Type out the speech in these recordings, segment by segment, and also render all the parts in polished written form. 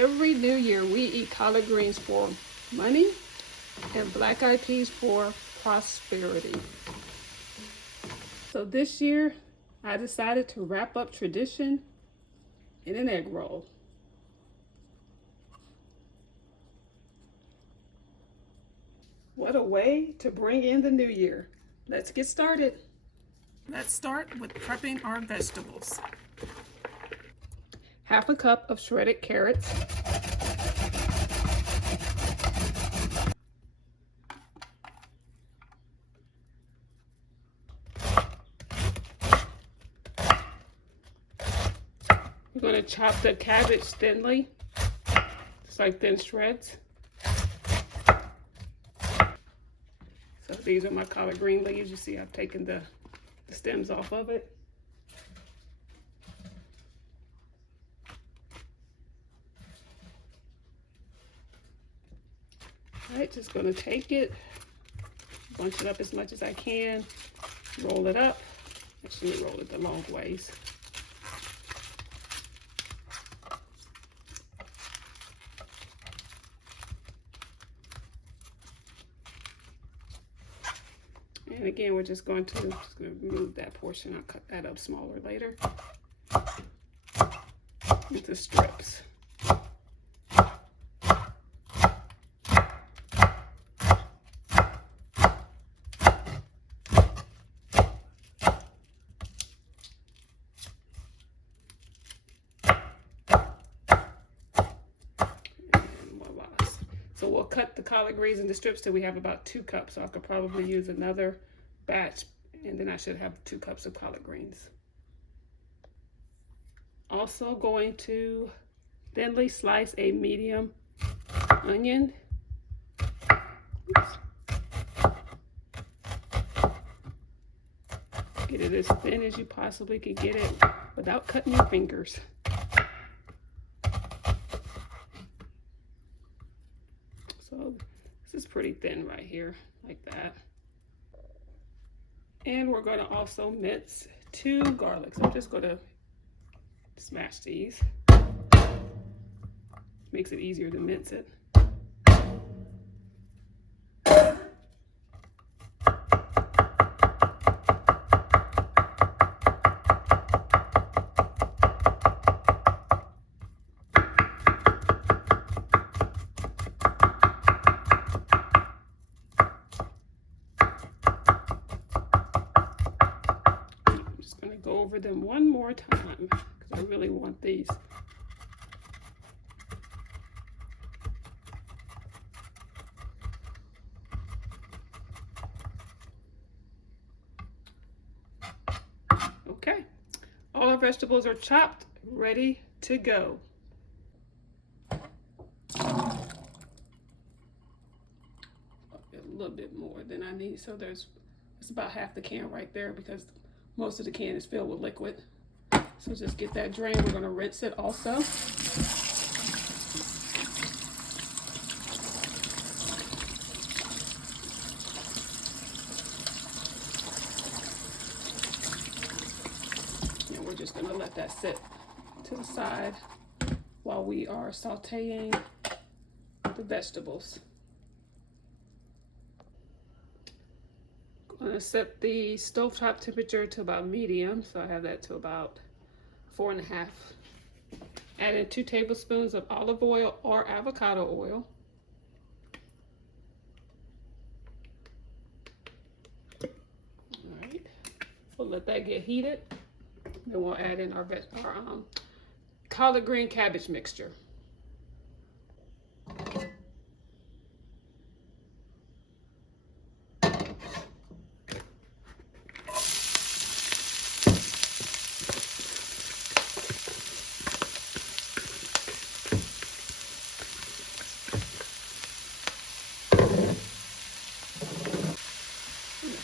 Every New Year, we eat collard greens for money and black eyed peas for prosperity. So this year, I decided to wrap up tradition in an egg roll. What a way to bring in the new year. Let's get started. Let's start with prepping our vegetables. Half a cup of shredded carrots. We're going to chop the cabbage thinly, just like thin shreds. So these are my collard green leaves. You see I've taken the stems off of it. All right, just going to take it, bunch it up as much as I can, roll it up. Actually, roll it the long ways. And again, we're just going to remove that portion. I'll cut that up smaller later into strips. So we'll cut the collard greens into strips till we have about 2 cups. So I could probably use another batch, and then I should have 2 cups of collard greens. Also going to thinly slice a medium onion. Oops. Get it as thin as you possibly can get it without cutting your fingers. So this is pretty thin right here, like that. And we're going to also mince 2 garlics. I'm just going to smash these. Makes it easier to mince it. Go over them one more time because I really want these. Okay, all our vegetables are chopped, ready to go. A little bit more than I need, so it's about half the can right there because most of the can is filled with liquid. So just get that drained. We're going to rinse it also. And we're just going to let that sit to the side while we are sauteing the vegetables. I'm going to set the stovetop temperature to about medium, so I have that to about 4.5. Add in 2 tablespoons of olive oil or avocado oil. All right, we'll let that get heated. Then we'll add in our collard green cabbage mixture.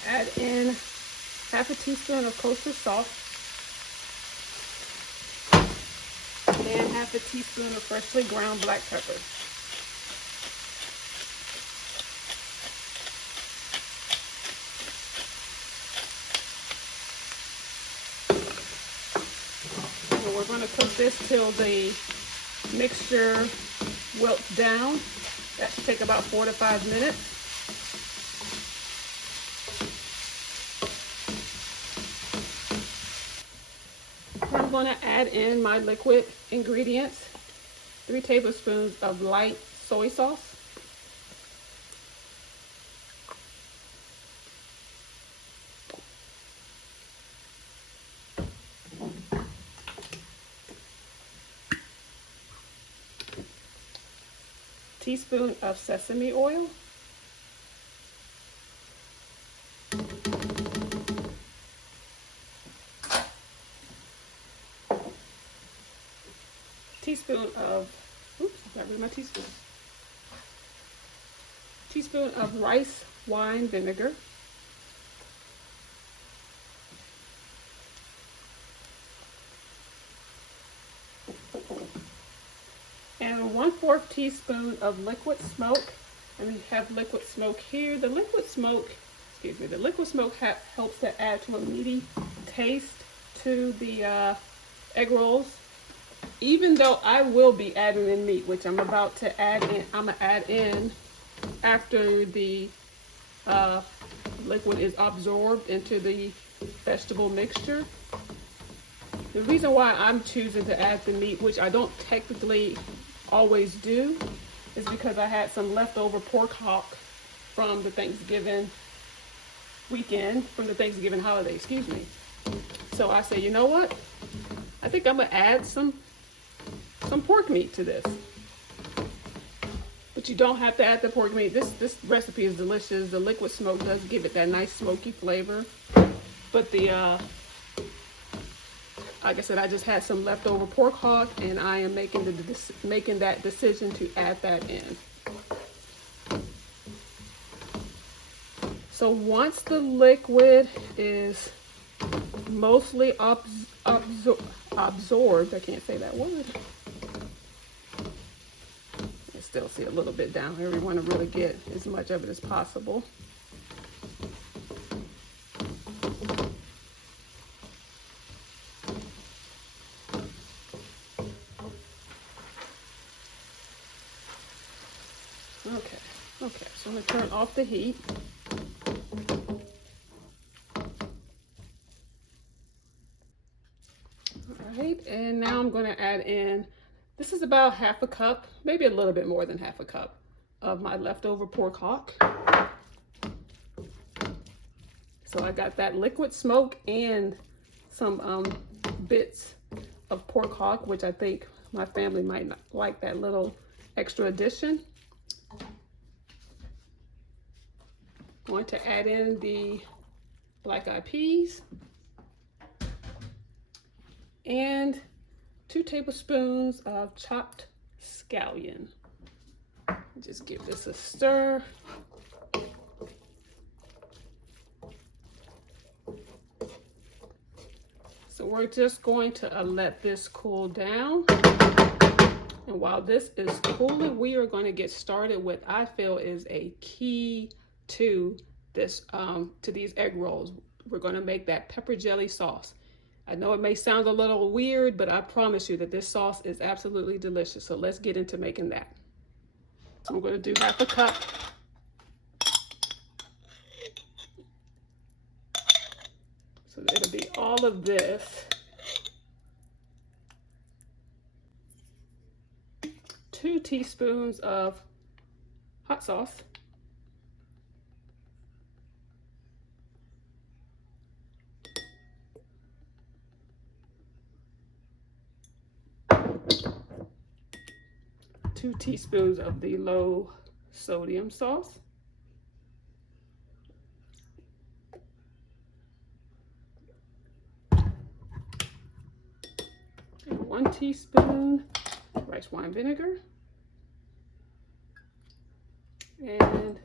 Add in half a teaspoon of kosher salt and half a teaspoon of freshly ground black pepper. So we're going to cook this till the mixture wilts down. That should take about 4 to 5 minutes. I'm going to add in my liquid ingredients. 3 tablespoons of light soy sauce. Teaspoon of sesame oil. Teaspoon of, oops, I got rid of my teaspoon. Teaspoon of rice wine vinegar. And 1/4 teaspoon of liquid smoke. And we have liquid smoke here. The liquid smoke, the liquid smoke helps to add to a meaty taste to the egg rolls. Even though I will be adding in meat, which I'm about to add in, I'm gonna add in after the liquid is absorbed into the vegetable mixture. The reason why I'm choosing to add the meat, which I don't technically always do, is because I had some leftover pork hock from the Thanksgiving weekend, from the Thanksgiving holiday, excuse me. So I say, you know what? I think I'm gonna add some pork meat to this. But you don't have to add the pork meat. This recipe is delicious. The liquid smoke does give it that nice smoky flavor. But the like I said, I just had some leftover pork hock, and I am making that decision to add that in. So once the liquid is mostly absorbed, I can't say that word. I still see a little bit down here. We want to really get as much of it as possible. Okay, so I'm going to turn off the heat. All right, and now I'm going to add in, this is about 1/2 cup, maybe a little bit more than 1/2 cup of my leftover pork hock. So I got that liquid smoke and some bits of pork hock, which I think my family might not like, that little extra addition. Going to add in the black-eyed peas and 2 tablespoons of chopped scallion. Just give this a stir. So we're just going to let this cool down. And while this is cooling, we are going to get started with, I feel, is a key to this to these egg rolls. We're going to make that pepper jelly sauce. I know it may sound a little weird, but I promise you that this sauce is absolutely delicious. So let's get into making that. So I'm going to do 1/2 cup. So it'll be all of this. 2 teaspoons of hot sauce. Two teaspoons of the low sodium sauce. And 1 teaspoon rice wine vinegar. And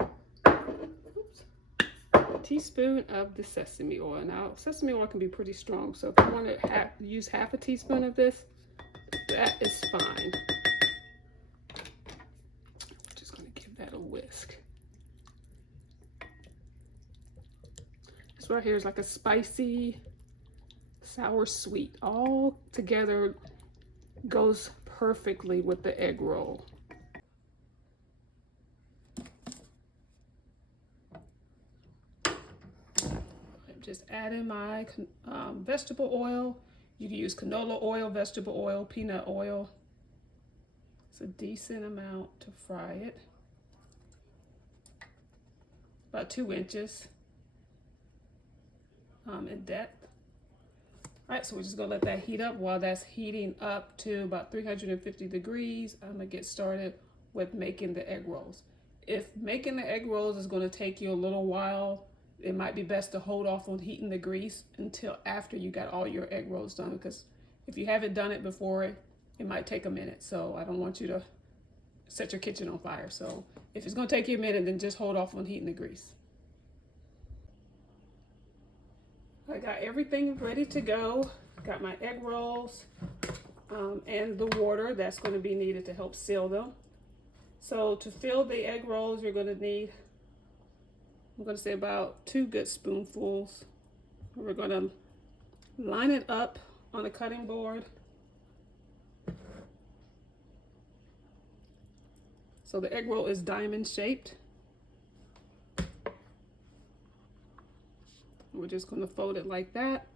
a teaspoon of the sesame oil. Now, sesame oil can be pretty strong, so if you want to use 1/2 teaspoon of this, that is fine. Just going to give that a whisk. This right here is like a spicy, sour, sweet. All together goes perfectly with the egg roll. I'm just adding my vegetable oil. You can use canola oil, vegetable oil, peanut oil. It's a decent amount to fry it. About 2 inches in depth. All right, so we're just gonna let that heat up. While that's heating up to about 350 degrees, I'm gonna get started with making the egg rolls. If making the egg rolls is gonna take you a little while, it might be best to hold off on heating the grease until after you got all your egg rolls done, because if you haven't done it before, it might take a minute. So I don't want you to set your kitchen on fire. So if it's gonna take you a minute, then just hold off on heating the grease. I got everything ready to go. Got my egg rolls and the water that's going to be needed to help seal them. So to fill the egg rolls, you're going to need, I'm going to say about 2 good spoonfuls. We're going to line it up on a cutting board. So the egg roll is diamond shaped. We're just going to fold it like that,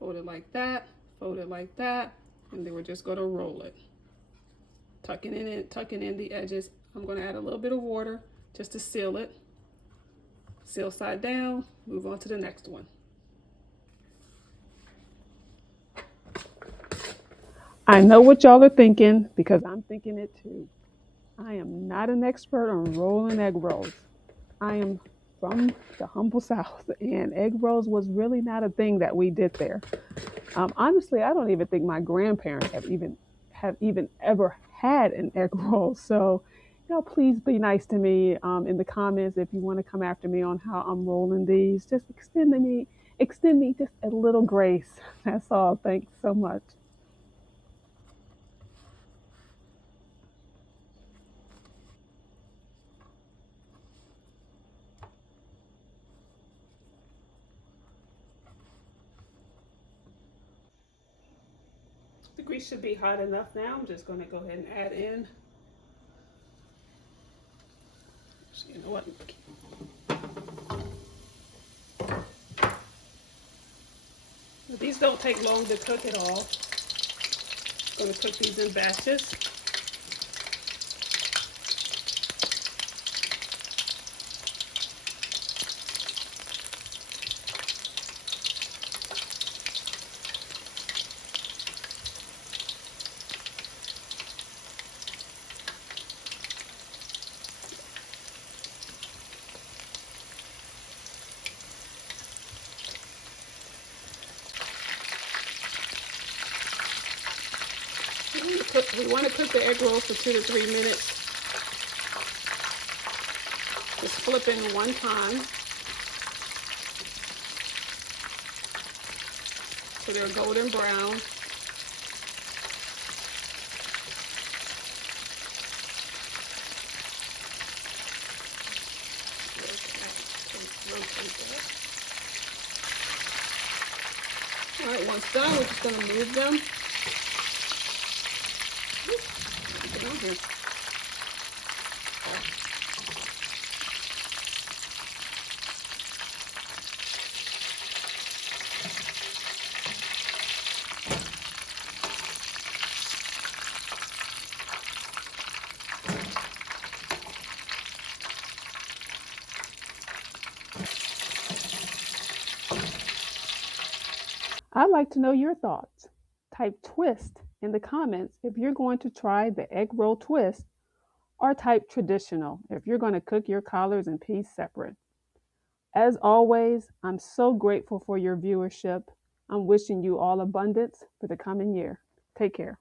fold it like that, fold it like that, and then we're just going to roll it, tucking in the edges. I'm going to add a little bit of water just to seal it. Seal side down, move on to the next one. I know what y'all are thinking, because I'm thinking it too. I am not an expert on rolling egg rolls. I am from the humble South, and egg rolls was really not a thing that we did there. Honestly, I don't even think my grandparents have even ever had an egg roll. So, please be nice to me in the comments if you want to come after me on how I'm rolling these. Just extend me just a little grace. That's all. Thanks so much. The grease should be hot enough now. I'm just going to go ahead and add in. You know what? These don't take long to cook at all. I'm going to cook these in batches. We want to cook the egg rolls for 2 to 3 minutes. Just flipping one time so they're golden brown. All right, once done, we're just going to move them. Get on here. I'd like to know your thoughts. Type twist in the comments if you're going to try the egg roll twist, or type traditional if you're going to cook your collards and peas separate. As always, I'm so grateful for your viewership. I'm wishing you all abundance for the coming year. Take care.